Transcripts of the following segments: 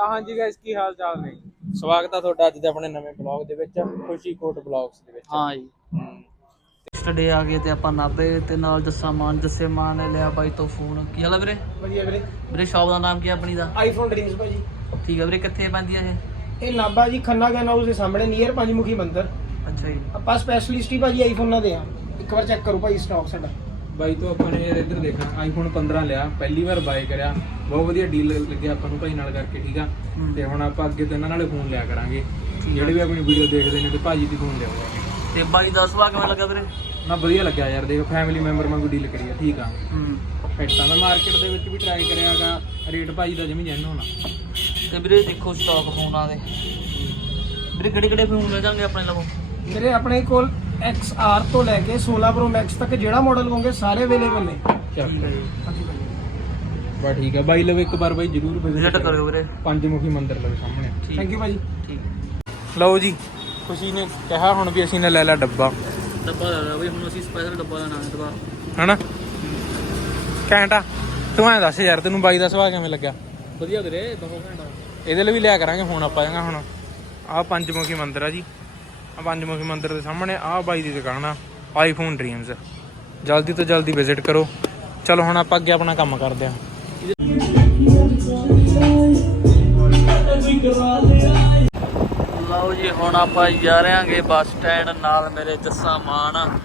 ਹਾਂਜੀ ਗਾਇਸ ਕੀ ਹਾਲ ਚਾਲ ਨੇ? ਸਵਾਗਤ ਆ ਤੁਹਾਡਾ ਅੱਜ ਦੇ ਆਪਣੇ ਨਵੇਂ ਬਲੌਗ ਦੇ ਵਿੱਚ ਖੁਸ਼ੀ ਕੋਟ ਬਲੌਗਸ ਦੇ ਵਿੱਚ। ਹਾਂ ਜੀ। ਸਟੱਡੇ ਆ ਗਏ ਤੇ ਆਪਾਂ ਨਾਭੇ ਤੇ ਨਾਲ ਜੱਸਾ ਮਾਨ ਜੱਸੇ ਮਾਨ ਨੇ ਲਿਆ ਬਾਈ ਤੋਂ ਫੋਨ ਕੀ ਹਾਲ ਆ ਵੀਰੇ? ਵਧੀਆ ਵੀਰੇ। ਵੀਰੇ ਸ਼ਾਪ ਦਾ ਨਾਮ ਕੀ ਆ ਆਪਣੀ ਦਾ? ਆਈਫੋਨ ਡ੍ਰੀਮਸ ਭਾਜੀ। ਠੀਕ ਆ ਵੀਰੇ ਕਿੱਥੇ ਪੈਂਦੀ ਆ ਇਹ? ਇਹ ਨਾਭਾ ਜੀ ਖੰਨਾ ਗਨ ਹਾਊਸ ਦੇ ਸਾਹਮਣੇ ਨੀਅਰ ਪੰਜਮੁਖੀ ਮੰਦਿਰ। ਅੱਛਾ ਜੀ। ਆਪਾਂ ਸਪੈਸ਼ਲਿਸਟ ਹੀ ਭਾਜੀ ਆਈਫੋਨਾਂ ਦੇ ਆ। ਇੱਕ ਵਾਰ ਚੈੱਕ ਕਰੋ ਭਾਈ ਸਟਾਕ ਸਾਡਾ। ਬਾਈ ਤੋਂ ਆਪਾਂ ਨੇ ਯਾਰ ਇੱਧਰ ਦੇਖਣਾ ਆਈਫੋਨ 15 ਲਿਆ ਪਹਿਲੀ ਵਾਰ ਬਾਈ ਕਰਿਆ ਬਹੁਤ ਵਧੀਆ ਡੀਲ ਲੱਗਿਆ ਆਪਾਂ ਨੂੰ ਭਾਈ ਨਾਲ ਕਰਕੇ ਠੀਕ ਆ। ਤੇ ਹੁਣ ਆਪਾਂ ਅੱਗੇ ਤੋਂ ਇਹਨਾਂ ਨਾਲੇ ਫੋਨ ਲਿਆ ਕਰਾਂਗੇ। ਜਿਹੜੇ ਵੀ ਆਪਣੀ ਵੀਡੀਓ ਦੇਖਦੇ ਨੇ ਤੇ ਭਾਜੀ ਦੀ ਫੋਨ ਲਿਆਵਾਂਗੇ ਤੇ ਬਾਈ ਦਾ ਸੁਭਾਅ ਕਿਵੇਂ ਲੱਗਾ ਵੀਰੇ? ਨਾ ਵਧੀਆ ਲੱਗਿਆ ਯਾਰ ਦੇਖ ਫੈਮਿਲੀ ਮੈਂਬਰ ਵਾਂਗੂ ਡੀਲ ਕਰੀ ਆ ਠੀਕ ਆ? ਹੂੰ। ਫਿੱਟ ਆ ਮੈਂ ਮਾਰਕੀਟ ਦੇ ਵਿੱਚ ਵੀ ਟਰਾਈ ਕਰਿਆਗਾ ਰੇਟ ਭਾਜੀ ਦਾ ਜਮੀ ਜੈਨ ਹੋਣਾ। ਤੇ ਵੀਰੇ ਦੇਖੋ ਸਟਾਕ ਫੋਨਾਂ ਦੇ। ਵੀਰੇ ਕਿਹੜੇ ਕਿਹੜੇ ਫੋਨ ਮਿਲ ਜਾਣਗੇ ਆਪਣੇ ਲਵੋ ਮੇਰੇ ਆਪਣੇ ਕੋਲ XR ਤੋਂ ਲੈ ਕੇ 16 Pro Max ਤੱਕ ਜਿਹੜਾ ਮਾਡਲ ਲਵੋਗੇ ਸਾਰੇ ਅਵੇਲੇਬਲ ਨੇ। ਬਾ ਠੀਕ ਆ ਬਾਈ ਲਵੇ ਇੱਕ ਵਾਰ ਬਾਈ ਜਰੂਰ ਵਿਜ਼ਿਟ ਕਰਿਓ। ਵੀਰੇ। ਪੰਜਮੁਖੀ ਮੰਦਿਰ ਲਵੇ ਸਾਹਮਣੇ। ਥੈਂਕ ਯੂ ਭਾਜੀ। ਠੀਕ। ਲਓ ਜੀ ਖੁਸ਼ੀ ਨੇ ਕਿਹਾ ਹੁਣ ਵੀ ਅਸੀਂ ਨੇ ਲੈ ਲਿਆ ਡੱਬਾ। ਡੱਬਾ ਲੈ ਲਿਆ ਬਈ ਹੁਣ ਅਸੀਂ ਸਪੈਸ਼ਲ ਡੱਬਾ ਲੈਣਾ ਹੈ ਦੁਬਾਰਾ। ਹਨਾ? ਘੈਂਟਾ ਤੂੰ ਐਂ ਦੱਸ ਯਾਰ ਤੈਨੂੰ ਬਾਈ ਦਾ ਸੁਭਾਅ ਕਿਵੇਂ ਲੱਗਿਆ? ਵਧੀਆ ਵੀਰੇ ਬਹੁਤ ਘੰਟਾ ਇਹਦੇ ਲਈ ਵੀ ਲਿਆ ਕਰਾਂਗੇ ਹੁਣ ਆਪਾਂ ਜਾਂਗਾ ਹੁਣ। ਆਹ ਪੰਜਮੁਖੀ ਮੰਦਿਰ ਆ ਜੀ। ਪੰਜਮੁਖੀ ਮੰਦਿਰ ਦੇ ਸਾਹਮਣੇ, ਆਹ ਬਾਈ ਦੀ ਦੁਕਾਨ ਆ ਆਈਫੋਨ ਡ੍ਰੀਮਸ ਜਲਦੀ ਤੋਂ ਜਲਦੀ ਵਿਜ਼ਿਟ ਕਰੋ। ਚਲੋ ਹੁਣ ਆਪਾਂ ਅੱਗੇ ਆਪਣਾ ਕੰਮ ਕਰਦੇ ਆਂ ਲਓ ਜੀ, ਹੁਣ ਆਪਾਂ ਜਾ ਰਹੇ ਬੱਸ ਸਟੈਂਡ ਨਾਲ ਮੇਰੇ ਜੱਸਾ ਮਾਨ।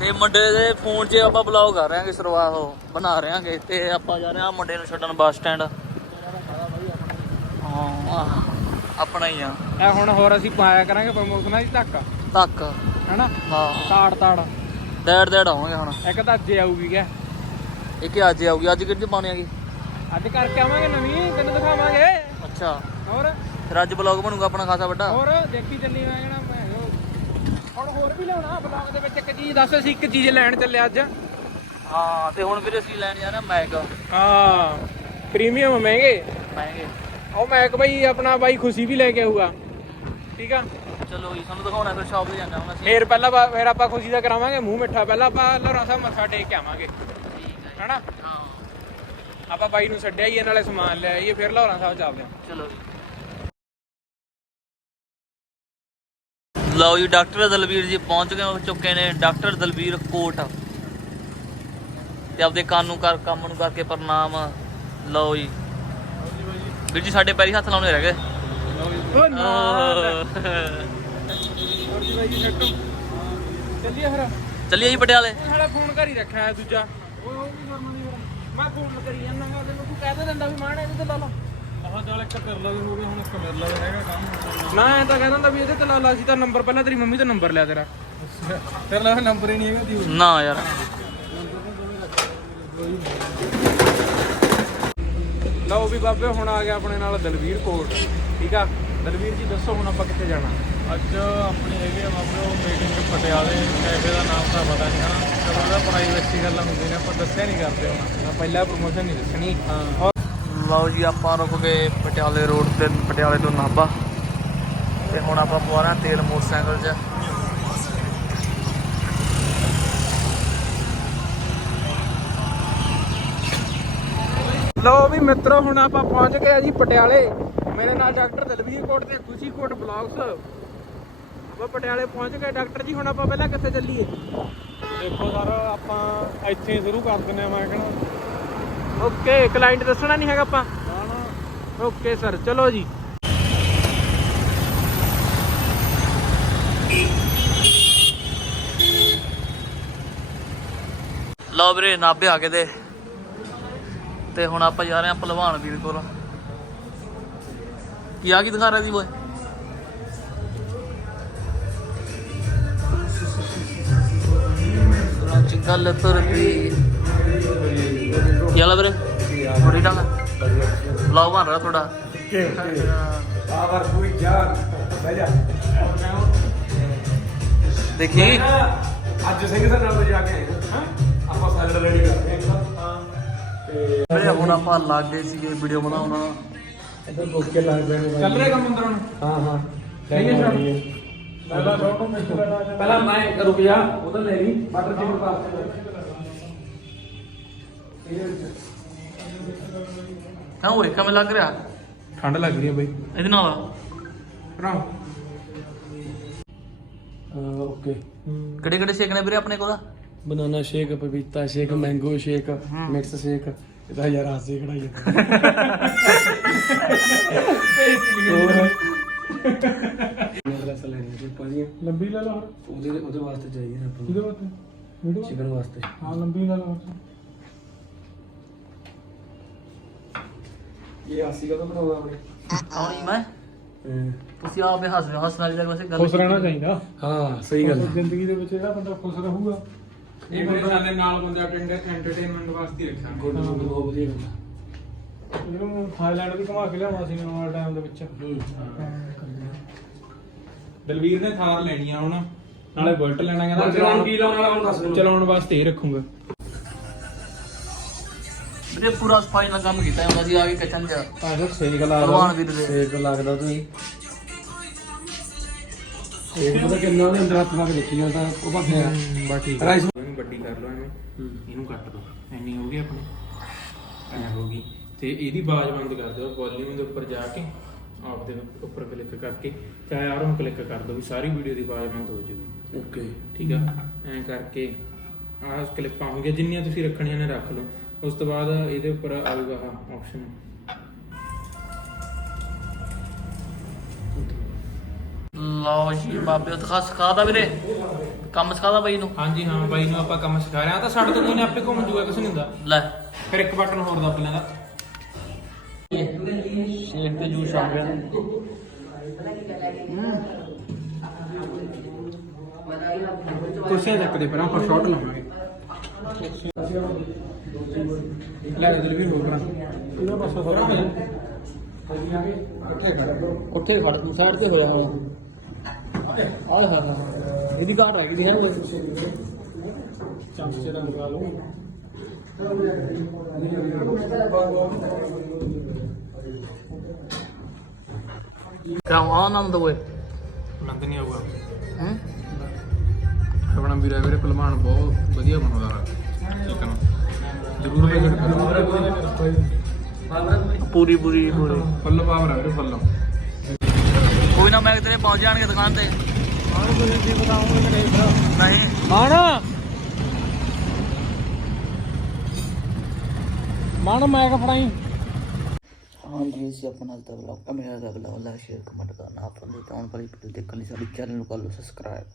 ਤੇ ਮੁੰਡੇ ਦੇ ਫੋਨ 'ਚ ਆਪਾਂ ਬਲੌਗ ਕਰ ਰਹੇ ਹਾਂਗੇ, ਸ਼ੁਰੂਆਤ ਉਹ ਬਣਾ ਰਹੇ ਤੇ ਆਪਾਂ ਜਾ ਰਹੇ ਹਾਂ ਮੁੰਡੇ ਨੂੰ ਛੱਡਣ ਬੱਸ ਸਟੈਂਡ। ਹਾਂ ਆਪਣਾ ਹੀ ਆ। ਇਹ ਹੁਣ ਹੋਰ ਅਸੀਂ ਪਾਇਆ ਕਰਾਂਗੇ ਪ੍ਰਮੋਸ਼ਨਾਂ ਦੀ ਧੱਕ। ਤੱਕ ਹਨਾ? ਹਾਂ। ਤਾੜ ਤਾੜ। ਡੈਡ ਡੈਡ ਆਵਾਂਗੇ ਹੁਣ। ਇੱਕ ਤਾਂ ਅੱਜ ਆਊਗੀ ਕਿ ਇਹ ਕਿ ਅੱਜ ਆਊਗੀ। ਅੱਜ ਕਿਹੜੀ ਪਾਉਣੀ ਹੈਗੀ? ਅੱਜ ਕਰਕੇ ਆਵਾਂਗੇ ਨਵੀਂ ਤੈਨੂੰ ਦਿਖਾਵਾਂਗੇ। ਅੱਛਾ। ਹੋਰ? ਫਿਰ ਅੱਜ ਬਲੌਗ ਬਣੂਗਾ ਆਪਣਾ ਖਾਸਾ ਵੱਡਾ। ਹੋਰ? ਦੇਖੀ ਚੱਲੀ ਮੈਂ ਕਹਿਣਾ ਮੈਂ ਉਹ- ਹੁਣ ਹੋਰ ਵੀ ਲਿਆਉਣਾ ਬਲੌਗ ਦੇ ਵਿੱਚ ਇੱਕ ਚੀਜ਼ ਦੱਸ ਅਸੀਂ ਇੱਕ ਚੀਜ਼ ਲੈਣ ਚੱਲੇ ਅੱਜ। ਹਾਂ ਤੇ ਹੁਣ ਵੀਰੇ ਅਸੀਂ ਲੈਣ ਜਾ ਰਹੇ ਹਾਂ ਮੈਕ ਹਾਂ। ਪ੍ਰੀਮੀਅਮ ਮਹਿੰਗੇ। ਮਹਿੰਗੇ। ਉਹ ਮੈਕ ਬਾਈ ਆਪਣਾ ਬਾਈ ਖੁਸ਼ੀ ਵੀ ਲੈ ਕੇ ਆਊਗਾ। ਠੀਕ ਆ? ਚਲੋ ਜੀ ਤੁਹਾਨੂੰ ਦਿਖਾਉਣਾ ਫਿਰ ਸ਼ਾਪ ਤੇ ਜਾਂਦੇ ਹਾਂ ਹੁਣ ਅਸੀਂ। ਫੇਰ ਪਹਿਲਾਂ ਬਾ- ਫੇਰ ਆਪਾਂ ਖੁਸ਼ੀ ਦਾ ਕਰਾਵਾਂਗੇ ਮੂੰਹ ਮਿੱਠਾ। ਪਹਿਲਾਂ ਆਪਾਂ ਲੋਰਾ ਸਾਹਿਬ ਮੱਥਾ ਟੇਕ ਕੇ ਆਵਾਂਗੇ। ਠੀਕ ਹੈ ਹਨਾ? ਹਾਂ। ਆਪਾਂ ਬਾਈ ਨੂੰ ਛੱਡਿਆ ਹੀ ਨਾਲੇ ਸਮਾਨ ਲੈ ਆਈਏ ਫਿਰ ਲੋਰਾ ਸਾਹਿਬ ਚੱਲਦੇ ਹਾਂ ਚਲੋ ਜੀ। ਲਓ ਜੀ ਡਾਕਟਰ ਦਲਵੀਰ ਜੀ ਪਹੁੰਚ ਗਏ ਹੋ ਚੁੱਕੇ ਨੇ ਡਾਕਟਰ ਦਲਵੀਰ ਕੋਟ। ਤੇ ਆਪਦੇ ਕੰਨ ਨੂੰ ਕਰ ਕੰਮ ਨੂੰ ਕਰਕੇ ਪ੍ਰਣਾਮ। ਲਓ ਜੀ। ਵੀਰ ਜੀ ਸਾਡੇ ਪੈਰੀ ਹੱਥ ਲਾਉਣੇ ਰਹਿ ਗਏ। ਓ ਨਾ। ਹੋਰ ਜੀ ਬਾਈ ਜੀ ਸੈੱਟ ਚੱਲੀਏ ਫਿਰ। ਚੱਲੀਏ ਜੀ ਪਟਿਆਲੇ। ਇਹ ਸਾਡਾ ਫੋਨ ਘਰ ਹੀ ਰੱਖਿਆ ਹੈ ਦੂਜਾ। ਉਹ ਉਹ ਵੀ ਕਰਨਾ ਨਹੀਂ ਫਿਰ। ਮੈਂ ਫੋਨ ਕਰੀ ਜਾਂਦਾ ਮੈਂ ਤੈਨੂੰ ਤੂੰ ਕਹਿ ਤਾਂ ਦਿੰਦਾ ਵੀ ਮਾਣ ਇਹਦੇ ਤੇ ਲਾ ਲਾ। ਆਹ ਚੱਲ ਇੱਕ ਕਰ ਲਾ ਵੀ ਹੋ ਗਿਆ ਹੁਣ ਇੱਕ ਮੇਰੇ ਲਾ ਹੈਗਾ ਕੰਮ। ਨਾ ਐ ਤਾਂ ਕਹਿ ਦਿੰਦਾ ਵੀ ਇਹਦੇ ਤੇ ਲਾ ਲਾ ਸੀ ਤਾਂ ਨੰਬਰ ਪਹਿਲਾਂ ਤੇਰੀ ਮੰਮੀ ਤੋਂ ਨੰਬਰ ਲਿਆ ਤੇਰਾ। ਤੇਰਾ ਲਾ ਨੰਬਰ ਹੀ ਨਹੀਂ ਹੈਗਾ ਦੀ ਨਾ ਯਾਰ। ਲਓ ਵੀ ਬਾਬੇ ਹੁਣ ਆ ਗਿਆ ਆਪਣੇ ਨਾਲ ਦਲਵੀਰ ਕੋਟ। ਠੀਕ ਆ? ਦਲਵੀਰ ਜੀ ਦੱਸੋ ਹੁਣ ਆਪਾਂ ਕਿੱਥੇ ਜਾਣਾ? ਅੱਜ ਆਪਣੀ ਹੈਗੀ ਆ ਬਾਬੇ ਉਹ ਮੀਟਿੰਗ ਪਟਿਆਲੇ ਕੈਫੇ ਦਾ ਨਾਮ ਤਾਂ ਪਤਾ ਨਹੀਂ ਹਾਂ ਚਲੋ ਉਹਦਾ ਪ੍ਰਾਈਵੇਸੀ ਗੱਲਾਂ ਹੁੰਦੀਆਂ ਨੇ ਆਪਾਂ ਦੱਸਿਆ ਨਹੀਂ ਕਰਦੇ ਹੁਣ। ਮੈਂ ਪਹਿਲਾਂ ਪ੍ਰੋਮੋਸ਼ਨ ਨਹੀਂ ਦੱਸਣੀ। ਹਾਂ। ਲਓ ਜੀ ਆਪਾਂ ਰੁਕ ਗਏ ਪਟਿਆਲੇ ਰੋਡ ਤੇ ਪਟਿਆਲੇ ਤੋਂ ਨਾਭਾ। ਤੇ ਹੁਣ ਆਪਾਂ ਪਵਾ ਰਹੇ ਹਾਂ ਤੇਲ ਮੋਟਰਸਾਈਕਲ 'ਚ। ਲਓ ਵੀ ਮਿੱਤਰੋ ਹੁਣ ਆਪਾਂ ਪਹੁੰਚ ਗਏ ਆ ਜੀ ਪਟਿਆਲੇ। ਮੇਰੇ ਨਾਲ ਡਾਕਟਰ ਦਲਵੀਰ ਕੋਟ ਤੇ ਖੁਸ਼ੀ ਕੋਟ ਬਲੌਗਸ। ਆਪਾਂ ਪਟਿਆਲੇ ਪਹੁੰਚ ਗਏ। ਡਾਕਟਰ ਜੀ ਹੁਣ ਆਪਾਂ ਪਹਿਲਾਂ ਕਿੱਥੇ ਚੱਲੀਏ? ਦੇਖੋ ਸਰ ਆਪਾਂ ਇੱਥੇ ਸ਼ੁਰੂ ਕਰ ਦਿੰਦੇ ਆ ਮੈਂ ਕਹਿੰਦਾ। ਓਕੇ ਕਲਾਇੰਟ ਦੱਸਣਾ ਨਹੀਂ ਹੈਗਾ ਆਪਾਂ? ਓਕੇ ਸਰ ਚਲੋ ਜੀ। ਲਓ ਵੀਰੇ ਨਾਭੇ ਆ ਗਏ ਦੇ ਤੇ ਹੁਣ ਆਪਾਂ ਜਾ ਰਹੇ ਹਾਂ ਭਲਵਾਨ ਵੀਰ ਕੋਲ। ਕੀ ਆ, ਕੀ ਦਿਖਾ ਰਿਹਾ ਜੀ ਬੋਏ? ਅੱਜ ਗੱਲ ਤੁਰਦੀ ਕੀ? ਹਾਲ ਆ ਵੀਰੇ? ਬੜੀ ਡੰਗ ਲਾਉ ਬਣ ਰਿਹਾ ਤੁਹਾਡਾ ਆਵਰ ਪੂਰੀ ਜਾਨ ਬਹਿ ਜਾ ਦੇਖੀ ਅੱਜ ਸਿੰਘ ਸਰ ਨਾਲ ਜਾ ਕੇ ਆਏ ਹਾਂ? ਆਪਾਂ ਸੈਲਡ ਰੈਡੀ ਕਰਦੇ ਤੇ ਵੀਰੇ ਹੁਣ ਆਪਾਂ ਲਾਗੇ ਸੀਗੇ ਵੀਡੀਓ ਬਣਾਉਣਾ। ਇੱਧਰ ਗੋਕੇ ਲੱਗਦੇ ਨੇ ਚੱਲ ਰਿਹਾ ਕੰਮ ਅੰਦਰੋਂ ਹਾਂ ਹਾਂ। ਸਹੀ ਹੈ ਸਰ ਪਹਿਲਾਂ ਛੋਟੂ ਮਿਸਟਰ ਪਹਿਲਾਂ ਮੈਂ ਰੁਕ ਜਾ ਉਧਰ ਲੈ ਲਈ ਬਟਰ ਚਿਕਨ ਪਾਸਤਾ ਹਾਂ ਓਏ ਕਿਵੇਂ ਲੱਗ ਰਿਹਾ? ਠੰਡ ਲੱਗ ਰਹੀ ਹੈ ਬਈ। ਇਹਦੇ ਨਾਲ। ਭਰਾ ਓਕੇ। ਕਿਹੜੇ ਕਿਹੜੇ ਸ਼ੇਕ ਨੇ ਵੀਰੇ ਆਪਣੇ ਕੋਲ? ਬਨਾਨਾ ਸ਼ੇਕ ਪਪੀਤਾ shake mango shake mix shake. ਇਹਦਾ ਯਾਰ ਹਾਸੇ ਖੜਾਈ ਲੰਬੀ ਲੈ ਲਓ ਉਹਦੇ ਉਹਦੇ ਵਾਸਤੇ ਚਾਹੀਏ ਨਾ ਆਪਾਂ ਕਿਹਦੇ ਵਾਸਤੇ? ਵੀਡੀਓ? ਚਿਕਨ ਵਾਸਤੇ। ਹਾਂ ਲੰਬੀ ਲੈ ਲਓ ਇਹ ਹਾਸੀ ਕਦੋਂ ਬਣਾਉਂਦਾ ਆਪਣੇ? ਆਉਣੀ ਮੈਂ? ਤੁਸੀਂ ਆਪੇ ਹੱਸ ਹੱਸਣ ਵਾਲੀ ਤਾਂ ਵੈਸੇ ਗੱਲ ਖੁਸ਼ ਰਹਿਣਾ ਚਾਹੀਦਾ। ਹਾਂ ਸਹੀ ਗੱਲ ਜ਼ਿੰਦਗੀ ਦੇ ਵਿੱਚ ਜਿਹੜਾ ਬੰਦਾ ਖੁਸ਼ ਰਹੂਗਾ ਇਹ ਮੇਰੇ ਸਾਡੇ ਨਾਲ ਬੰਦੇ ਐਂਟਰਟੇਨਮੈਂਟ ਵਾਸਤੇ ਹੀ ਰੱਖਿਆ ਗੁੱਡ ਬਹੁਤ ਵਧੀਆ ਗੱਲ ਇਹਨੂੰ ਥਾਈਲੈਂਡ ਵੀ ਘੁਮਾ ਕੇ ਲਿਆਉਣਾ ਸੀ ਮੈਨੂੰ ਵਾਲੇ ਟਾਈਮ ਦੇ ਵਿੱਚ। ਦਲਵੀਰ ਨੇ ਥਾਰ ਲੈਣੀ ਆ ਹੁਣ। ਨਾਲੇ ਬੁਲਟ ਲੈਣਾ ਕਹਿੰਦਾ। ਚਲਾਉਣ ਕੀ ਲਾਉਣ ਵਾਲਾ ਹੁਣ ਦੱਸ ਦਿਓ ਚਲਾਉਣ ਵਾਸਤੇ ਇਹ ਰੱਖੂਗਾ। ਵੀਰੇ ਪੂਰਾ ਸਫ਼ਾਈ ਨਾਲ ਕੰਮ ਕੀਤਾ ਹੁੰਦਾ ਸੀ ਆ ਕੇ ਕਿਚਨ 'ਚ। ਆਹ ਸੇਕ ਭਗਵਾਨ ਵੀਰ ਦੇ ਸੇਕ ਲੱਗਦਾ ਤੂੰ ਸੇਕ ਪਤਾ ਕਿੰਨਾ ਉਹਦੇ ਅੰਦਰ ਹੱਥ ਲਾ ਕੇ ਦੇਖੀ ਜਾਂਦਾ ਉਹ ਪਾਸੇ ਬਾ ਠੀਕ ਰਾਈਸ ਇਹਨੂੰ ਵੱਡੀ ਕਰ ਲਓ ਐਵੇਂ ਇਹਨੂੰ ਕੱਟ ਦੋ ਐਨੀ ਹੋ ਗਈ ਆਪਣੀ। ਐ ਹੋ ਗਈ। ਤੇ ਇਹਦੀ ਆਵਾਜ਼ ਬੰਦ ਕਰ ਦਿਓ ਵੋਲਿਊਮ ਦੇ ਉੱਪਰ ਜਾ ਕੇ ਆਪ ਦੇ ਉੱਪਰ ਕਲਿੱਕ ਕਰਕੇ ਚਾਹੇ ਆਰੋਂ ਕਲਿੱਕ ਕਰ ਦਿਓ ਵੀ ਸਾਰੀ ਵੀਡੀਓ ਦੀ ਆਵਾਜ਼ ਬੰਦ ਹੋ ਜਾਊਗੀ। ਓਕੇ ਠੀਕ ਆ? ਐਂ ਕਰਕੇ ਆਹ ਕਲਿੱਪਾਂ ਹੋ ਗਈਆਂ ਜਿੰਨੀਆਂ ਤੁਸੀਂ ਰੱਖਣੀਆਂ ਨੇ ਰੱਖ ਲਓ। ਉਸ ਤੋਂ ਬਾਅਦ ਇਹਦੇ ਉੱਪਰ ਆਊਗਾ ਆਪਸ਼ਨ ਲਓ ਜੀ ਬਾਬੇ ਦਿਖਾ ਸਿਖਾਦਾ ਵੀਰੇ। ਕੰਮ ਸਿਖਾਦਾ ਬਾਈ ਨੂੰ? ਹਾਂਜੀ ਹਾਂ ਬਾਈ ਨੂੰ ਆਪਾਂ ਕੰਮ ਸਿਖਾ ਰਹੇ ਆ ਤਾਂ ਸਾਡੇ ਤੋਂ ਕੋਈ ਨੇ ਆਪੇ ਘੁੰਮ ਜੂਗਾ ਕੁਛ ਨਹੀਂ ਹੁੰਦਾ। ਲੈ। ਫਿਰ ਇੱਕ ਬਟਨ ਹੋਰ ਦੱਬ ਲੈਣਾ ਸ਼ੇਕ ਤੇ ਜੂਸ ਆ ਗਿਆ। ਕੁਰਸੀਆਂ ਚੱਕਦੇ ਪਰ ਆਪਾਂ ਸ਼ਾਟ ਲਾਵਾਂਗੇ। ਲੈ ਦਿਲ ਵੀ ਹੋਰ ਕਰਾਂ ਇਹਦਾ ਪਾਸਾ ਸਾਰਾ ਇਕੱਠੇ ਕਰ। ਉੱਥੇ ਖੜ ਤੂੰ ਸਾਈਡ ਤੇ ਹੋ ਜਾ ਹੁਣ ਆਹ ਹਾਂ ਹਾਂ ਇਹਦੀ ਘਾਟ ਆ ਗਈ ਦੀ ਹੈ। ਚਮਚੇ ਦਾ ਲਗਾ ਲਓ। ਕਰਾਉ ਆਨੰਦ ਹੋਏ ਆਨੰਦ ਨਹੀਂ ਆਊਗਾ। ਹੂੰ? ਆਪਣਾ ਵੀਰਾ ਵੀਰੇ ਪਹਿਲਵਾਨ ਬਹੁਤ ਵਧੀਆ ਬਣਾਉਂਦਾ ਚਿਕਨ ਜ਼ਰੂਰ ਕਰੋ ਪੂਰੀ ਪੂਰੀ ਪੂਰੀ। ਫੁੱਲ ਪਾਵਰ ਆ ਵੀਰੇ ਫੁੱਲ। ਕੋਈ ਨਾ ਮੈਂ ਤੇਰੇ ਪਹੁੰਚ ਜਾਣਗੇ ਦੁਕਾਨ ਤੇ। ਨਹੀਂ ਮਾਣ ਮਾਣ ਮੈਕ ਫੜਾਈ। ਹਾਂਜੀ ਅਸੀਂ ਆਪਣਾ ਅੱਜ ਦਾ ਵਲੌਗ ਮੇਰਾ ਦਾ ਵਲੌਗ ਲਾਈਕ ਸ਼ੇਅਰ ਕਮੈਂਟ ਕਰਨਾ। ਆਪਾਂ ਦੇ ਤਾਂ ਵਾਲੀ ਵੀਡੀਓ ਦੇਖਣ ਲਈ ਸਾਡੇ ਚੈਨਲ ਨੂੰ ਕਰ ਲਓ ਸਬਸਕ੍ਰਾਈਬ